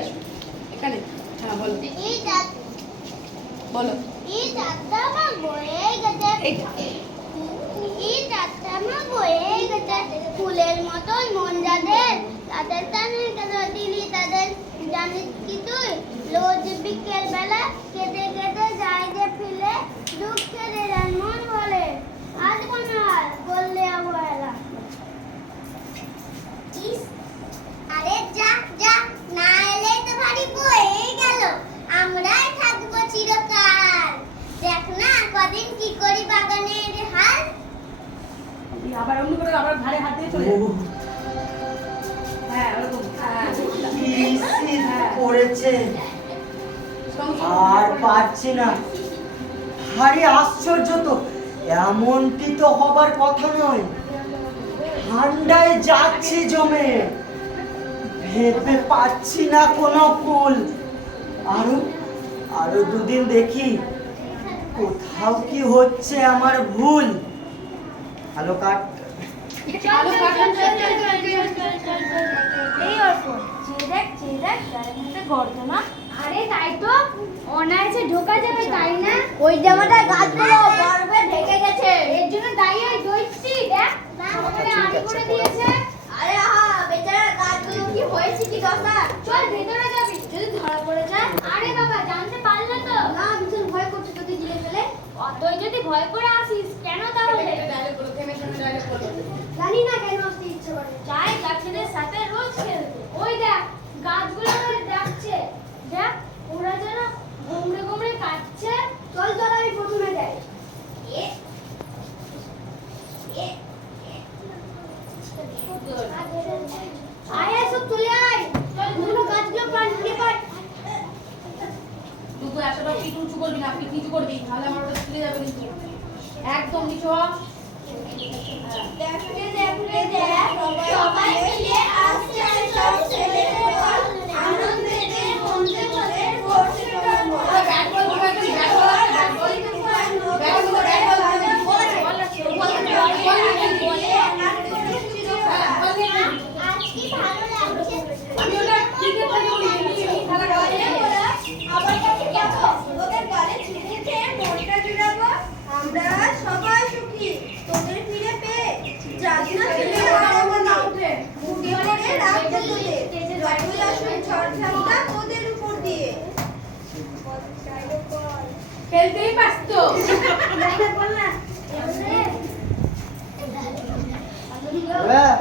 আসো এখানে। হ্যাঁ বলো বলো। ফুলের মতন মন যাদের, তাদের টানে দিলি তাদের। জানিস কি তুই রোজ বিকেল বেলা কেঁদে কেঁদে যায় যে ফিলে, দুঃখের মন বলে আজ বনার বললে অবহেলা। আরে যা যা, না এলে তো ভারী বয়ে গেল, আমরাই থাকবো চিরকাল। দেখ না কদিন কি করি বাগানের হাল। আবার অন্য করে আবার ঘাড়ে হাত দিয়ে চলে যাবো। হ্যাঁ ওরকম। পড়েছে আর পারছি না। আরে আশ্চর্য তো, এমনটি তো হবার কথা নয়। ঠান্ডায় যাচ্ছে জমে, ভেবে পাচ্ছি না কোনো ফুল। আরো আরো দুদিন দেখি কোথাও কি হচ্ছে আমার ভুল। হ্যালো কাট। এই অর্পণ চেয়ে দেখ গর্দনা। আরে তাই তো, অনায়াসে ঢোকা যাবে তাই না? ওই জামাটা গাছগুলো বরফে ঢেকে গেছে, এর জন্য দায়ী ওই দৈত্যি। দেখ ওখানে আড়ি করে দিয়েছে। আরে হ্যাঁ, বেচারা গাছগুলো কি হয়েছে কি দশা। চল ভেতরে যাবি, যদি ধরা পড়ে যায়। আরে বাবা জানতে পারলে তো না, ভীষণ ভয় করছে যদি গিলে ফেলে। অতই যদি ভয় করে আসিস কেন তাহলে? জানি না কেন আসতে ইচ্ছে করে, চাই গাছেদের সাথে রোজ খেলতে। ওই দেখ গাছগুলো আমাদের ডাকছে, দেখ ওরা যেন গোমড়ে গোমড়ে কাটছে। চল চল আমি প্রথমে যাই। আয় আয় সব চলে আয়, চল দুটো গাছগুলো প্রাণ ফিরে পাই। তুই আসলে পিঠ উঁচু করবি না, পিঠ নিচু করবি, তাহলে আমার ওটা তুলে যাবে কিন্তু। একদম নিচু হ। দেখ সবাই মিলে আসছে সব ছেলেদের দল, আনন্দেতে মনতে ভরে ভরছে টলমল। ব্যাট বল কোথায় তুই? Bat ball, bat ball, bat ball, bat ball, বলে আমার কোনো চিরকাল। আজ কি ভালো লাগছে, আমি ওটা ক্রিকেট থেকে বলি খেলা করে। আবার কাছে যাবো, ওদের গালে ছিঁড়ে খেয়ে মনটা জুড়াবো। আমরা সবাই সুখী তোদের ফিরে পেয়ে, যাবি না ফিরে না উঠে মুখে করে রাখতে তোদের, যতই আসুন ঝড় ঝাপটা তোদের উপর দিয়ে। খেলতেই পারতো। বল না হ্যাঁ